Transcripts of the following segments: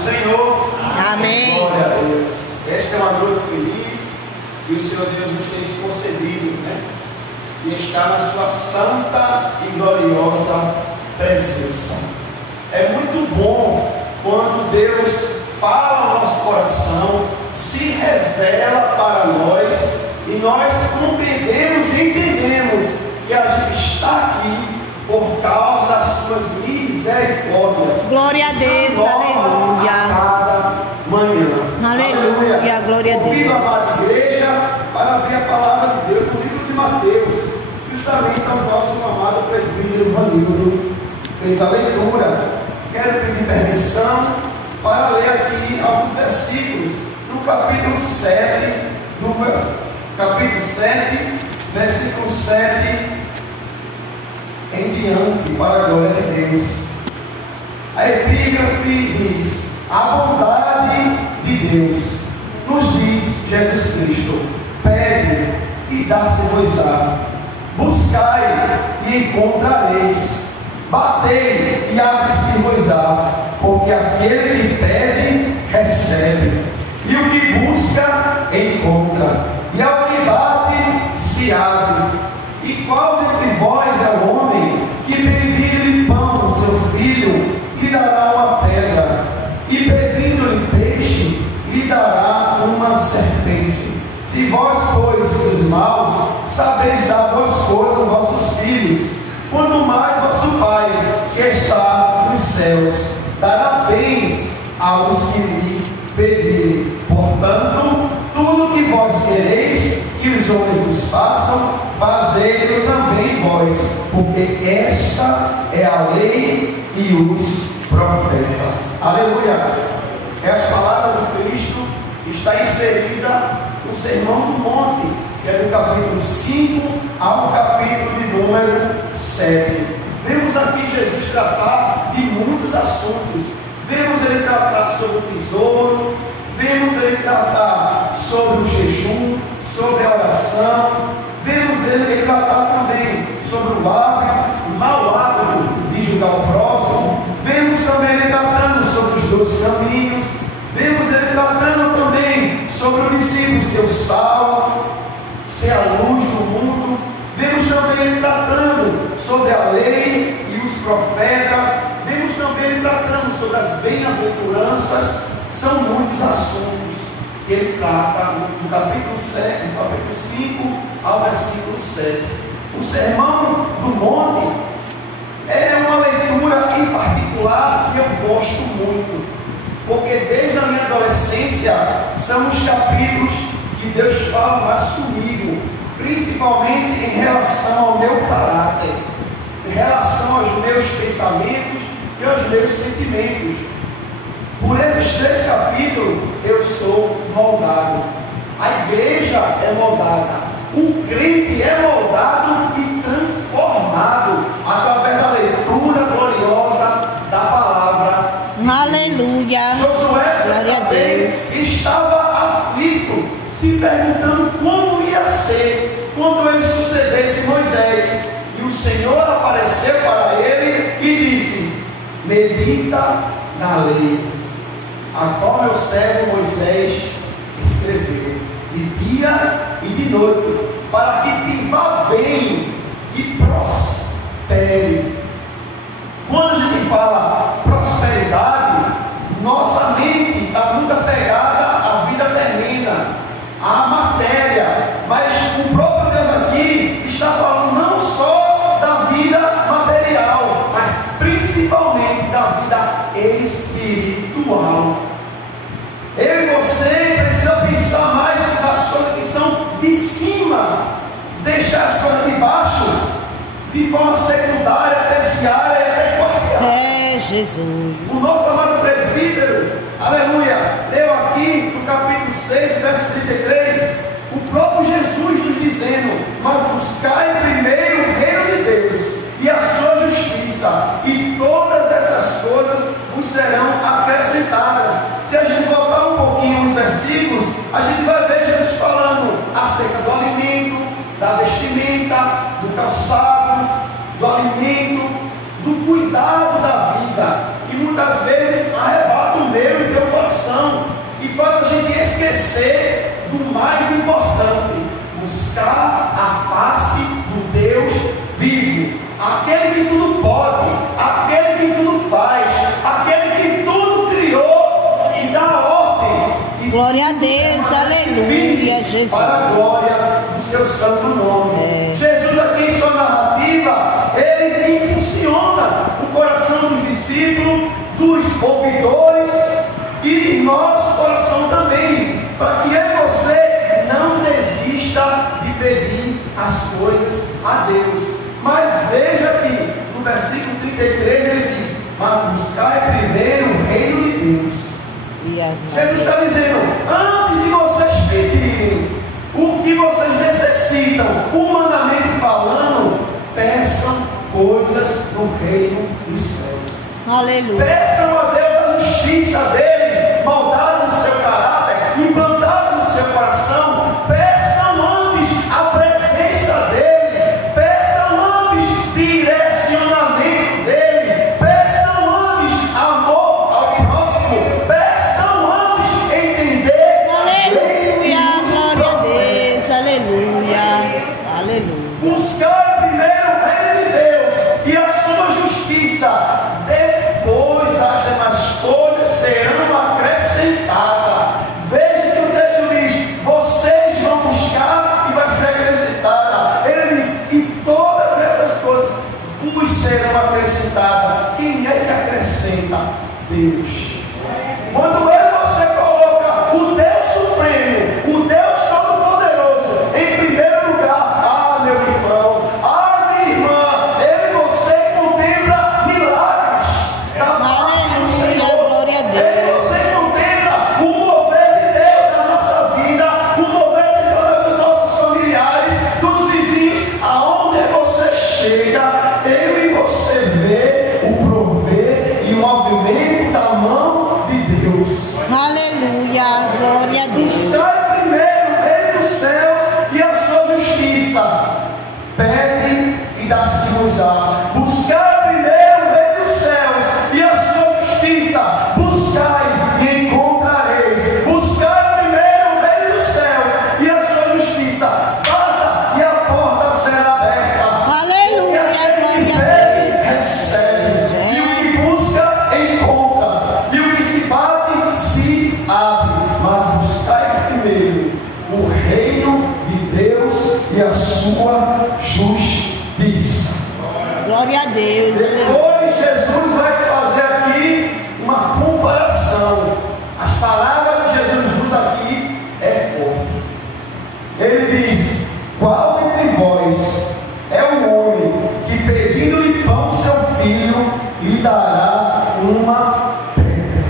Senhor. Amém. Glória a Deus. Esta é uma noite feliz que o Senhor Deus nos tem se concedido, né? E está na sua santa e gloriosa presença. É muito bom quando Deus fala ao nosso coração, se revela para nós e nós compreendemos e entendemos que a gente está aqui por causa das suas misericórdias. Glória a Deus, aleluia. A cada manhã. Aleluia, glória a Deus. Convido a amada igreja para abrir a palavra de Deus no livro de Mateus, justamente ao nosso amado presbítero Vanildo fez a leitura. Quero pedir permissão para ler aqui alguns versículos no capítulo 7, versículo 7 em diante, para a glória de Deus. A epígrafe diz: a bondade de Deus nos diz Jesus Cristo: pede e dá-se-vos-á, buscai e encontrareis, batei e abre-se-vos-á, porque aquele que pede recebe, e o que busca encontra, e ao que bate se abre. E qual dentre vós é o homem que pedir-lhe pão ao seu filho, lhe dará uma pedra, e pedindo-lhe peixe, lhe dará uma serpente? Se vós, pois, os maus, sabeis dar boas coisas aos vossos filhos, quanto mais vosso Pai, que está nos céus, dará bens aos que lhe pedirem. Portanto, tudo que vós quereis que os homens vos façam, fazei-o também vós, porque esta é a lei e os profetas. Aleluia! Esta palavra do Cristo está inserida no Sermão do Monte, que é do capítulo 5 ao capítulo de número 7. Vemos aqui Jesus tratar de muitos assuntos. Vemos ele tratar sobre o tesouro, vemos ele tratar sobre o jejum, sobre a oração, vemos ele tratar também sobre o mau hábito de julgar o próximo, vemos também ele tratando sobre os 12 caminhos, vemos ele tratando também sobre o discípulo ser o sal, ser a luz do mundo, vemos também ele tratando sobre a lei e os profetas, vemos também ele tratando sobre as bem-aventuranças. São muitos assuntos que ele trata no capítulo 7, no capítulo 5 ao versículo 7. O Sermão do Monte é uma leitura em particular que eu gosto muito, porque desde a minha adolescência são os capítulos que Deus fala mais comigo, principalmente em relação ao meu caráter, em relação aos meus pensamentos e aos meus sentimentos. Por esses 3 capítulos eu sou moldado, a igreja é moldada, o crente é moldado e transformado através da leitura gloriosa da palavra. Aleluia. Josué, certa vez, estava aflito, se perguntando como ia ser quando ele sucedesse Moisés. E o Senhor apareceu para ele e disse: medita na lei, a qual meu servo Moisés escreveu, de dia e de noite, para que te vá bem e prospere. Quando a gente fala prosperidade, nossa mente está muito apegada à vida terrena, à matéria, mas o próprio Deus aqui está falando não só da vida material, mas principalmente da vida espiritual. Eu e você precisa pensar mais nas coisas que são de cima, deixar as coisas de baixo de forma secundária, terciária e até quarta. Jesus. O nosso amado presbítero, aleluia, leu aqui no capítulo 6, verso 33, o próprio Jesus nos dizendo: mas buscai primeiro o reino de Deus e a sua justiça, e todas essas coisas vos serão acrescentadas. Se a gente voltar um pouquinho os versículos, a gente vai ver Jesus falando acerca do alimento, da vestimenta, do calçado, do alimento, do cuidado da vida, que muitas vezes arrebata o meu e esquecer do mais importante: buscar a face do Deus vivo, aquele que tudo pode, aquele que tudo faz, aquele que tudo criou e dá ordem. E Glória a Deus, aleluia, Jesus. Para a glória do seu santo nome. Jesus aqui em sua narrativa, ele impulsiona o coração dos discípulos, dos ouvidores e nosso coração também, para que eu e você não desista de pedir as coisas a Deus. Mas veja aqui, no versículo 33 ele diz: mas buscai primeiro o reino de Deus. Jesus está dizendo: antes de vocês pedirem o que vocês necessitam, humanamente falando, peçam coisas no reino dos céus. Aleluia. Peçam a Deus a justiça dele, moldada no seu caráter, implantada no seu coração. Peçam antes a presença dele, peçam antes direcionamento dele, peçam antes amor ao próximo, peçam antes entender. Aleluia, glória a Deus, aleluia, aleluia. Buscar primeiro o reino de Deus e a sua justiça, depois as demais coisas serão acrescentadas. Veja que o texto diz: vocês vão buscar e vai ser acrescentada. Ele diz: e todas essas coisas vos serão acrescentadas. Quem é que acrescenta? Deus. Quando você coloca o Deus Supremo, o Deus Todo-Poderoso em primeiro lugar, meu irmão, minha irmã, eu e você contempla milagres da parte do Senhor. Glória a Deus. Eu e você contempla o mover de Deus na nossa vida, o mover de Deus dos nossos familiares, dos vizinhos, aonde você chega, eu e você vê o prover e o movimento da mão de Deus. Aleluia, glória a Deus. Buscai primeiro o reino dos céus e a sua justiça. Pede e dá-se-vos-á. Buscai primeiro o reino dos céus e a sua justiça. Buscai e encontrareis. Buscai primeiro o reino dos céus e a sua justiça. Bata e a porta será aberta. Aleluia, glória a Deus. Recebe. E o que busca, encontra. E o que se bate, se abre. Mas buscai primeiro o reino de Deus e a sua justiça. Glória a Deus, aleluia. Depois Jesus vai fazer aqui uma comparação. As palavras que Jesus usa aqui é forte. Ele diz: qual entre vós é o homem que, pedindo-lhe pão seu filho, lhe dará uma pedra?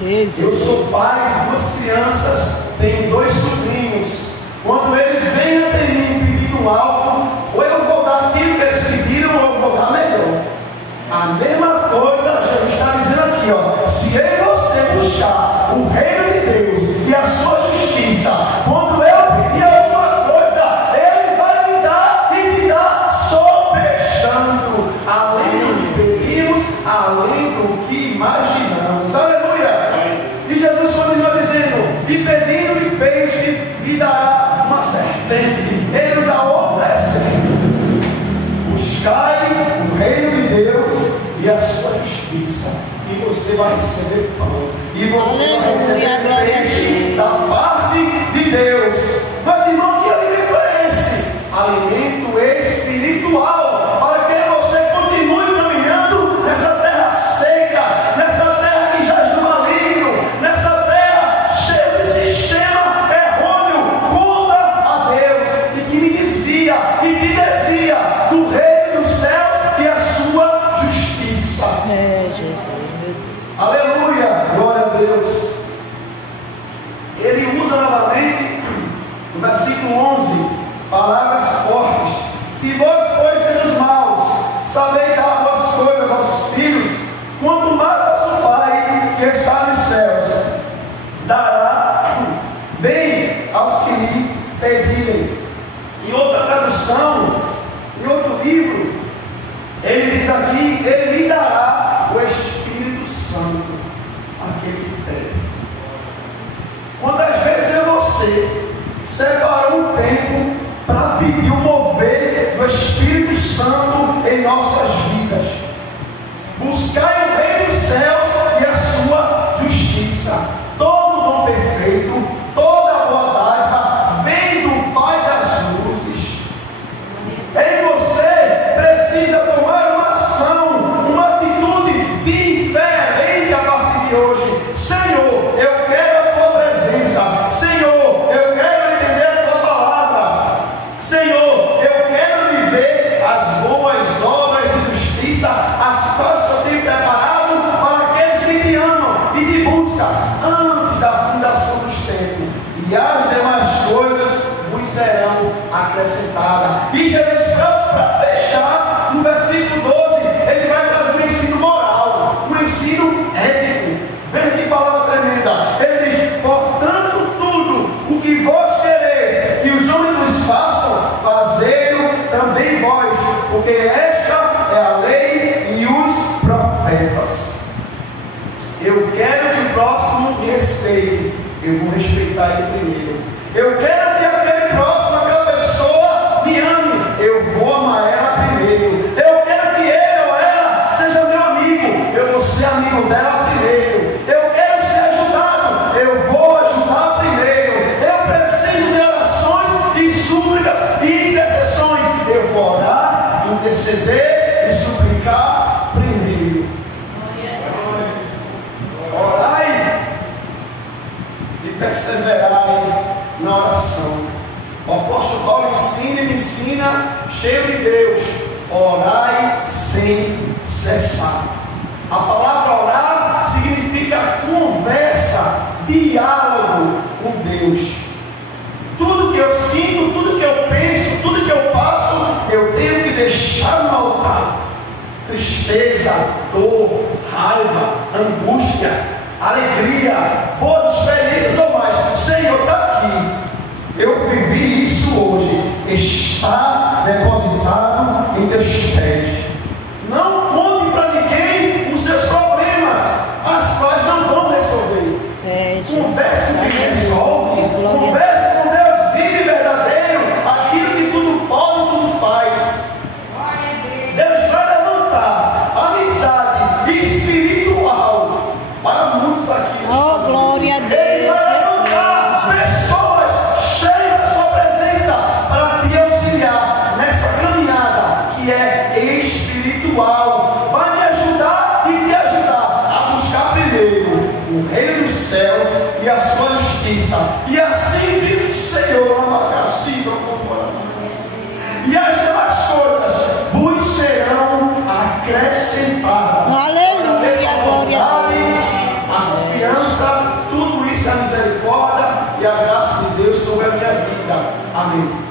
Eu Jesus. sou pai de duas crianças, tenho 2 sobrinhos. Quando eles vêm até mim pedindo algo, ou eu vou dar aquilo que eles pediram, ou eu vou dar melhor. A mesma coisa Jesus está dizendo aqui, ó. Se eu e você buscar o reino de Deus e a sua justiça, quando eu pedir alguma coisa, Ele vai me dar e me dar sobrejando, além do que pedimos, além do que imaginamos. Aleluia! E Jesus continua dizendo: e pedindo-lhe peixe, lhe dará uma serpente. Ele usa outra serpente. Buscai o reino de Deus e a sua justiça, e você vai receber pão, e você vai receber glória a peixe Deus. da parte de Deus. Mas irmão, que alimento é esse? Alimento espiritual, para que você continue caminhando nessa terra seca, nessa terra que jaz do maligno, nessa terra cheia de sistema errôneo contra a Deus, e que me desvia e te desvia do reino dos céus e a sua justiça. Jesus. Aleluia, glória a Deus. Ele usa novamente no versículo 11 palavras fortes: se vós, pois, seres maus, sabeis dar boas coisas aos vossos filhos, quanto mais vosso Pai que está nos céus dará bem aos que lhe pedirem. Em outra tradução, em outro livro, ele diz aqui: ele lhe dará o Espírito Santo àquele que pede. nossas vidas. Buscai o reino dos céus e a sua justiça. Todo dom perfeito, toda boa dádiva vem do Pai das luzes. Em você precisa tomar uma ação, uma atitude diferente a partir de hoje. Senhor, eu quero a tua presença. Senhor, eu quero entender a tua palavra. Senhor, eu quero viver as boas obras de justiça, as quais eu tenho preparado para aqueles que te amam e te buscam antes da fundação dos tempos. E as demais coisas vos serão acrescentadas. E Jesus, para fechar, no versículo 12, ele vai trazer um ensino moral, um ensino ético. Veja que palavra tremenda. Ele diz: portanto, tudo o que vós quereis que os homens vos façam, fazei-o também vós, porque esta é a lei e os profetas. Eu quero que o próximo me respeite, eu vou respeitar ele primeiro. Eu quero que aquele próximo, aquela pessoa me ame, eu vou amar ela primeiro. Eu quero que ele ou ela seja meu amigo, eu vou ser amigo dela primeiro. Eu quero ser ajudado, eu vou ajudar primeiro. Eu preciso de orações e súplicas e intercessões, eu vou orar, interceder e suplicar primeiro. Orai e perseverai na oração. O apóstolo Paulo ensina e me ensina, cheio de Deus: orai sem cessar. A palavra orar significa conversa, diálogo com Deus. Tudo que eu sinto, tudo que eu penso, tudo que eu passo, eu tenho que deixar no altar. Tristeza, dor, raiva, angústia, alegria, boas experiências ou mais. Senhor, está aqui. Eu vivi isso hoje. Está depositado em teus pés. Não conte para ninguém os seus problemas, as quais não vão resolver. Converse com quem resolve. Converse com Deus vivo e verdadeiro, aquilo que tudo pode, tudo faz. Deus vai levantar amizade espiritual para muitos aqui. Oh, glória a Deus. Ele vai levantar pessoas cheias da sua presença para te auxiliar nessa caminhada que é espiritual. Vai me ajudar e te ajudar a buscar primeiro o reino dos céus e a sua justiça. E assim diz o Senhor, e as demais coisas vos serão acrescentadas. Aleluia, glória a Deus. A confiança, tudo isso é a misericórdia e a graça de Deus sobre a minha vida. Amém.